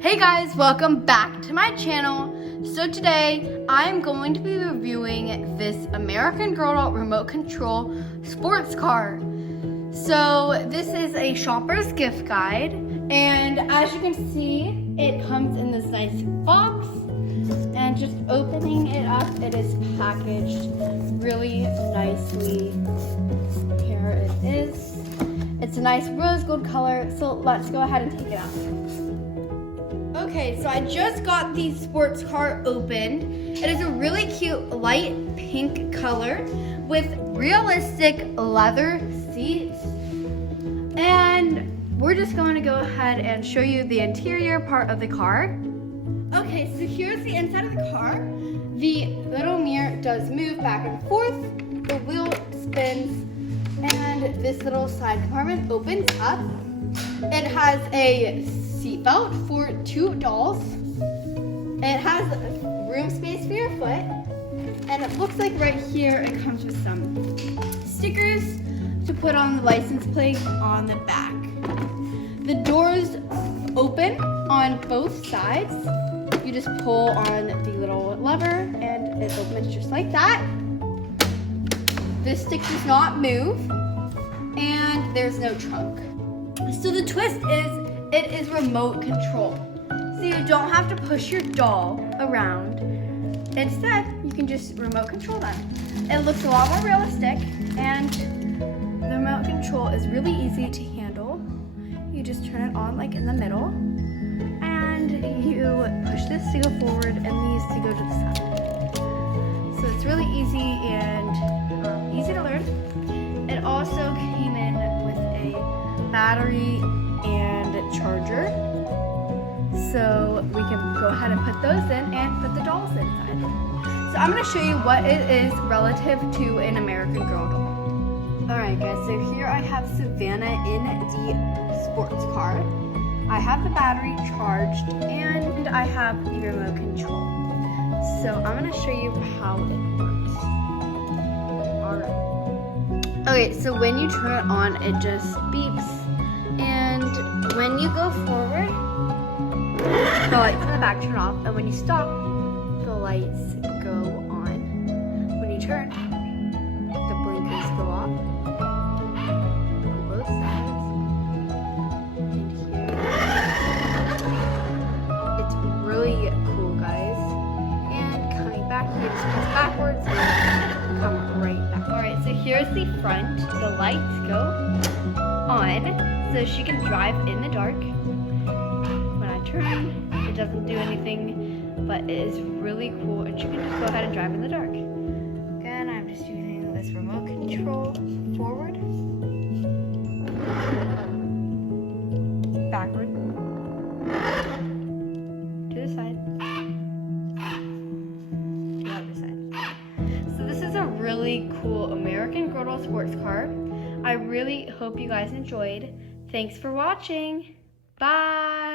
Hey guys, welcome back to my channel. So today I'm going to be reviewing this American Girl Doll remote control sports car. So this is a shopper's gift guide, and as you can see, it comes in this nice box, and just opening it up, it is packaged really nicely. Here it is. It's a nice rose gold color, so let's go ahead and take it out. Okay, so I just got the sports car opened. It is a really cute light pink color with realistic leather seats. And we're just going to go ahead and show you the interior part of the car. Okay, so here's the inside of the car. The little mirror does move back and forth. The wheel spins, and this little side compartment opens up. It has a seat belt for 2 dolls. It has room space for your foot, and it looks like right here it comes with some stickers to put on the license plate on the back. The doors open on both sides. You just pull on the little lever and it opens just like that. This stick does not move, and there's no trunk. So the twist is it is remote control. So you don't have to push your doll around. Instead, you can just remote control them. It looks a lot more realistic, and the remote control is really easy to handle. You just turn it on like in the middle, and you push this to go forward and these to go to the side. So it's really easy and easy to learn. It also came in with a battery and charger, so we can go ahead and put those in and put the dolls inside. So I'm going to show you what it is relative to an American Girl doll. Alright guys, so here I have Savannah in the sports car. I have the battery charged, and I have the remote control. So I'm going to show you how it works. Alright. Okay, so when you turn it on, it just beeps. And when you go forward, the lights in the back turn off, and when you stop, the lights go on. When you turn, the blinkers go off on both sides. And here, it's really cool, guys. And coming back, you just press backwards and come right back. Alright, so here's the front. The lights go on, so she can drive in the dark. When I turn, it doesn't do anything, but it is really cool, and she can just go ahead and drive in the dark. Again, I'm just using this remote control forward, backward, to the side, to the other side. So this is a really cool American Girl Doll sports car. I really hope you guys enjoyed. Thanks for watching. Bye.